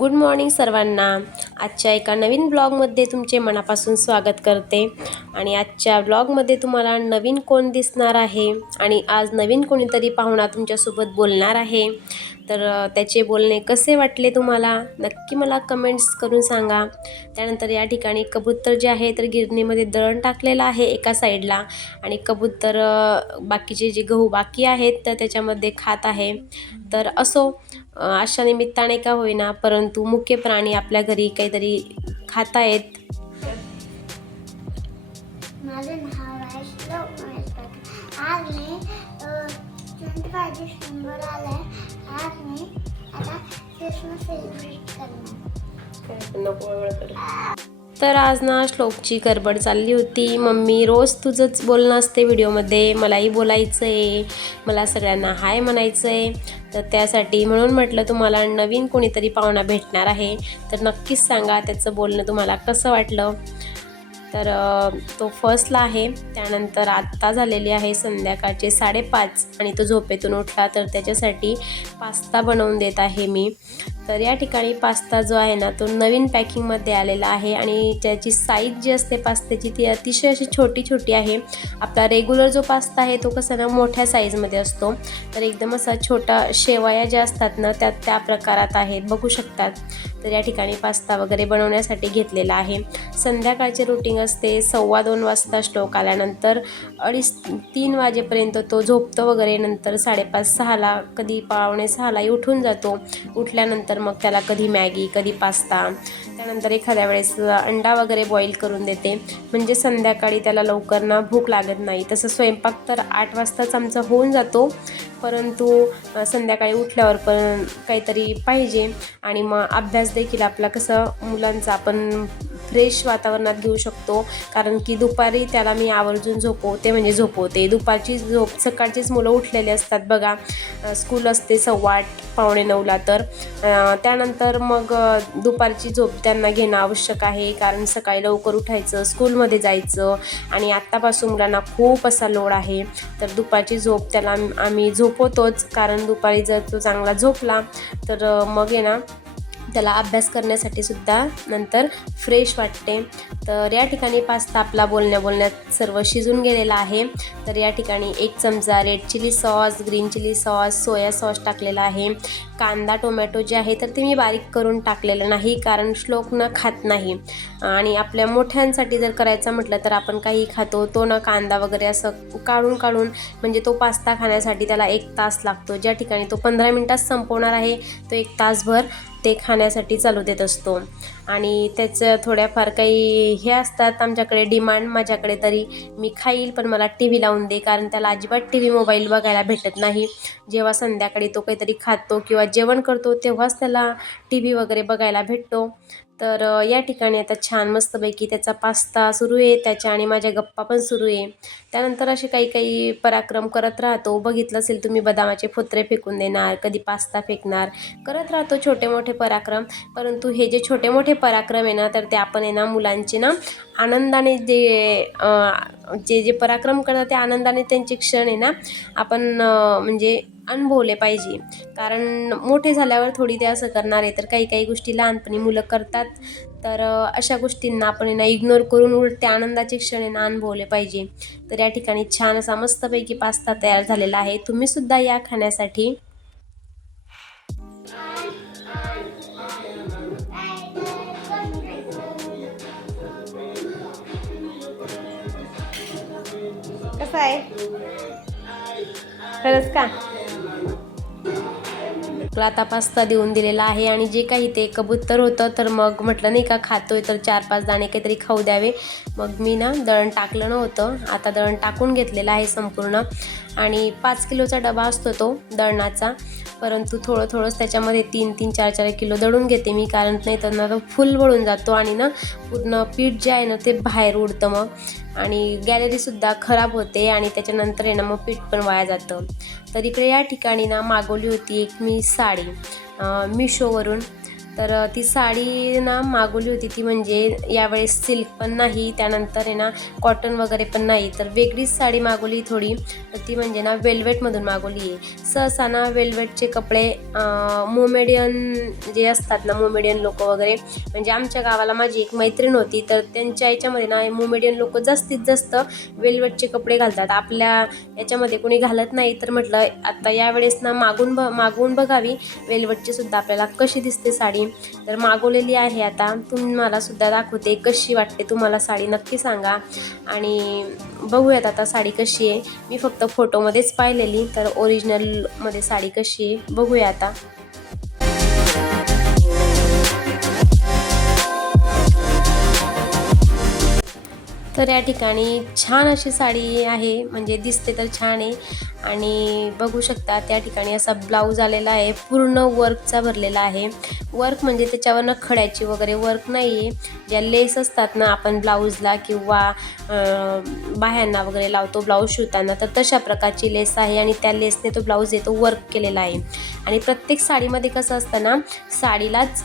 Good morning सर्वांना. आजच्या एका नवीन ब्लॉगमध्ये तुमचे मनापासून स्वागत करते. आणि आजच्या ब्लॉगमध्ये तुम्हाला नवीन कोण दिसणार आहे आणि आज नवीन कोणीतरी पाहुणा तुमच्यासोबत बोलणार आहे. तर त्याचे बोलणे कसे वाटले तुम्हाला? नक्की मला कमेंट्स करून सांगा. त्यानंतर या ठिकाणी कबूतर जे आहे तर गिरणीमध्ये दळण टाकलेलं आहे एका साईडला आणि कबूतर बाकीचे जे गहू बाकी आहेत तर त्याच्यामध्ये खात आहे. तर असो अशा निमित्ताने का होईना परंतु मुख्य प्राणी आपल्या घरी काहीतरी खातायत. ट्वेंटी फाय आलाय. आज मी आता क्रिसमस सेलिब्रेट करणार. तर आज ना श्लोकची गडबड चालली होती. मम्मी रोज तुझंच बोलणं असते व्हिडिओमध्ये. मलाही बोलायचं आहे मला सगळ्यांना हाय म्हणायचं आहे तर त्यासाठी म्हणून म्हटलं तुम्हाला नवीन कोणीतरी पाहुणा भेटणार आहे. तर नक्कीच सांगा त्याचं बोलणं तुम्हाला कसं वाटलं? तर तो फर्स्टला आहे. त्यानंतर आत्ता झालेली आहे संध्याकाळचे साडेपाच आणि तो झोपेतून उठला तर त्याच्यासाठी पास्ता बनवून देत आहे मी. तर या ठिकाणी पास्ता जो आहे ना तो नवीन पॅकिंगमध्ये आलेला आहे आणि त्याची साईज जी असते पास्त्याची ती अतिशय अशी छोटी छोटी आहे. आपला रेग्युलर जो पास्ता आहे तो कसा ना मोठ्या साईजमध्ये असतो. तर एकदम असा छोटा शेवया ज्या असतात ना त्या त्या प्रकारात आहेत. बघू शकतात. तर या ठिकाणी पास्ता वगैरे बनवण्यासाठी घेतलेला आहे. संध्याकाळचे रुटीन असते. सव्वा दोन वाजता स्टोक आल्यानंतर अडीच तीन वाजेपर्यंत तो झोपतो वगैरे. नंतर साडेपाच सहाला कधी पावणे सहालाही उठून जातो. उठल्यानंतर मग त्याला कधी मॅगी कधी पास्ता. त्यानंतर एखाद्या वेळेस अंडा वगैरे बॉईल करून देते. म्हणजे संध्याकाळी त्याला लवकर ना भूक लागत नाही. तसं स्वयंपाक तर आठ वाजताच आमचा होऊन जातो. परंतु संध्याकाळी उठल्यावर पण काहीतरी पाहिजे. आणि मग अभ्यास देखील आपला कसं मुलांचा आपण फ्रेश वातावरणात घेऊ शकतो. कारण की दुपारी त्याला मी आवर्जून झोपवते म्हणजे झोपवते. दुपारची झोप सकाळचीच मुलं उठलेली असतात बघा. स्कूल असते सव्वा आठ पावणे नऊला तर. त्यानंतर मग दुपारची झोप त्यांना घेणं आवश्यक आहे. कारण सकाळी लवकर उठायचं स्कूलमध्ये जायचं. आणि आत्तापासून मुलांना खूप असा लोड आहे. तर दुपारची झोप त्याला आम्ही झोपवतोच. कारण दुपारी जर तो चांगला झोपला तर मग आहे ना त्याला अभ्यास करण्यासाठी सुद्धा नंतर फ्रेश वाटते. तर या ठिकाणी पास्ता आपला बोलण्या बोलण्यात सर्व शिजून गेलेला आहे. तर या ठिकाणी एक चमचा red chilli sauce green chilli sauce soya sauce टाकलेला आहे. कांदा टोमॅटो जे आहे तर ते मी बारीक करून टाकलेलं नाही कारण श्लोक न खात नाही. आणि आपल्या मोठ्यांसाठी जर करायचं म्हटलं तर आपण काही खातो तो ना कांदा वगैरे असं काढून काढून म्हणजे तो पास्ता खाण्यासाठी त्याला एक तास लागतो. ज्या ठिकाणी तो पंधरा मिनटात संपवणार आहे तो एक तासभर ते खाण्यासाठी चालू देत असतो. आणि त्याचं थोड्याफार काही हे असतात आमच्याकडे डिमांड माझ्याकडे तरी मी खाईल पण मला टी व्ही लावून दे कारण त्याला अजिबात टी व्ही मोबाईल बघायला भेटत नाही. जेव्हा संध्याकाळी तो काहीतरी खातो किंवा जेवण करतो तेव्हाच त्याला टी व्ही वगैरे बघायला भेटतो. तर या ठिकाणी आता छान मस्तपैकी त्याचा पास्ता सुरू आहे. त्याच्या आणि माझ्या गप्पा पण सुरू आहे. त्यानंतर असे काही काही पराक्रम करत राहतो. बघितलं असेल तुम्ही बदामाचे फोत्रे फेकून देणार कधी पास्ता फेकणार करत राहतो छोटे मोठे पराक्रम. परंतु हे जे छोटे मोठे पराक्रम आहे ना तर ते आपण आहे ना मुलांचे ना आनंदाने जे जे जे पराक्रम करतात ते आनंदाने त्यांचे क्षण आहे ना आपण म्हणजे अनुभवले पाहिजे. कारण मोठे झाल्यावर थोडी ते असं करणार आहे तर काही काही गोष्टी लहानपणी मुलं करतात. तर अशा गोष्टींना आपण आहे ना इग्नोर करून उलट त्या आनंदाचे क्षण आहे ना अनुभवले पाहिजे. तर या ठिकाणी छान असा मस्तपैकी पास्ता तयार झालेला आहे. तुम्हीसुद्धा या खाण्यासाठी. कसं आहे? खरंच का? आता पास्ता देऊन दिलेला आहे आणि जे काही ते कबूतर होतं तर मग म्हटलं नाही का खातोय तर चार पाच दाणे काहीतरी खाऊ द्यावे. मग मी ना दळण टाकलं नव्हतं. आता दळण टाकून घेतलेलं आहे संपूर्ण. आणि पाच किलोचा डबा असतो तो दळणाचा. परंतु थोडं थोडंच त्याच्यामध्ये तीन तीन चार चार किलो दळून घेते मी कारण नाही तर ना तो फुल वळून जातो आणि ना पूर्ण पीठ जे आहे ना ते बाहेर उडतं मग. आणि गॅलरीसुद्धा खराब होते आणि त्याच्यानंतर आहे ना मग पीठ पण वाया जातं. तर इकडे या ठिकाणी ना मागवली होती एक मी साडी मिशोवरून. तर ती साडी ना मागवली होती ती म्हणजे यावेळेस सिल्क पण नाही त्यानंतर आहे ना कॉटन वगैरे पण नाही. तर वेगळीच साडी मागवली थोडी. तर ती म्हणजे ना वेल्वेटमधून मागवली आहे. सहसा ना वेल्वेटचे कपडे मोमेडियन जे असतात ना मोमेडियन लोक वगैरे म्हणजे आमच्या गावाला माझी एक मैत्रीण होती तर त्यांच्या याच्यामध्ये ना मोमेडियन लोक जास्तीत जास्त वेल्वेटचे कपडे घालतात. आपल्या याच्यामध्ये कोणी घालत नाही तर म्हटलं आता यावेळेस ना मागून ब मागवून बघावी. वेल्वेटची सुद्धा आपल्याला कशी दिसते साडी? तर मागवलेली आहे आता. तुम्हाला सुद्धा दाखवते कशी वाटते तुम्हाला साडी. नक्की सांगा. आणि बघूयात आता साडी कशी आहे. मी फक्त फोटोमध्येच पाहिलेली. तर ओरिजिनलमध्ये साडी कशी आहे बघूया आता. तर या ठिकाणी छान अशी साडी आहे. म्हणजे दिसते तर छान आहे. आणि बघू शकता त्या ठिकाणी असा ब्लाऊज आलेला आहे पूर्ण वर्कचा भरलेला आहे. वर्क म्हणजे त्याच्यावरनं खड्याची वगैरे वर्क नाही आहे ज्या लेस असतात ना आपण ब्लाऊजला किंवा बाह्यांना वगैरे लावतो ब्लाऊज शिवताना तर तशा प्रकारची लेस आहे आणि त्या लेसने तो ब्लाऊज येतो वर्क केलेला आहे. आणि प्रत्येक साडीमध्ये कसं असतं ना साडीलाच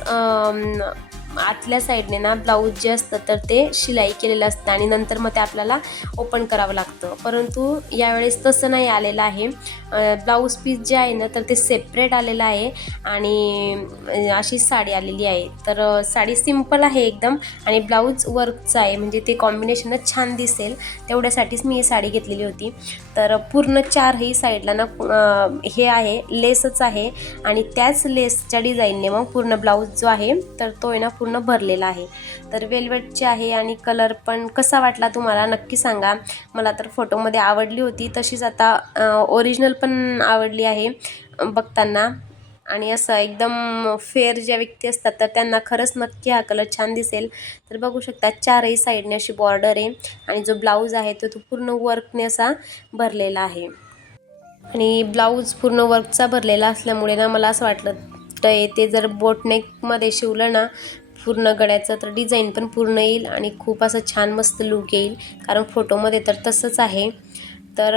आतल्या साईडने ना ब्लाऊज जे असतं तर ते शिलाई केलेलं असतं आणि नंतर मग ते आपल्याला ओपन करावं लागतं. परंतु यावेळेस तसं नाही आलेलं आहे. ब्लाऊज पीस जे आहे ना तर ते सेपरेट आलेलं आहे आणि अशी साडी आलेली आहे. तर साडी सिंपल आहे एकदम आणि ब्लाऊज वर्कचं आहे. म्हणजे ते कॉम्बिनेशनच छान दिसेल. तेवढ्यासाठीच मी ही साडी घेतलेली होती. तर पूर्ण चारही साईडला ना हे आहे लेसच आहे आणि त्याच लेसच्या डिझाईनने मग पूर्ण ब्लाऊज जो आहे तर तो आहे ना पूर्ण भरलेला आहे. तर वेल्वेटची आहे आणि कलर पण कसा वाटला तुम्हाला? नक्की सांगा. मला तर फोटोमध्ये आवडली होती. तशीच आता ओरिजिनल पण आवडली आहे बघताना. आणि असं एकदम फेअर ज्या व्यक्ती असतात तर त्यांना खरंच नक्की हा कलर छान दिसेल. तर बघू शकता चारही साईडने अशी बॉर्डर आहे. आणि जो ब्लाऊज आहे तो तो पूर्ण वर्कने असा भरलेला आहे. आणि ब्लाऊज पूर्ण वर्कचा भरलेला असल्यामुळे ना मला असं वाटलं तर ते जर बोटनेकमध्ये शिवलं ना पूर्ण गळ्याचं तर डिझाईन पण पूर्ण येईल आणि खूप असं छान मस्त लुक येईल. कारण फोटोमध्ये तर तसंच आहे. तर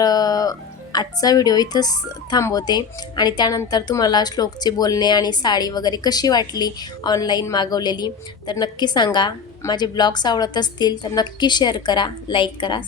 आजचा व्हिडिओ इथंच थांबवते. आणि त्यानंतर तुम्हाला श्लोकचे बोलणे आणि साडी वगैरे कशी वाटली ऑनलाईन मागवलेली तर नक्की सांगा. माझे ब्लॉग्स आवडत असतील तर नक्की शेअर करा लाईक करा.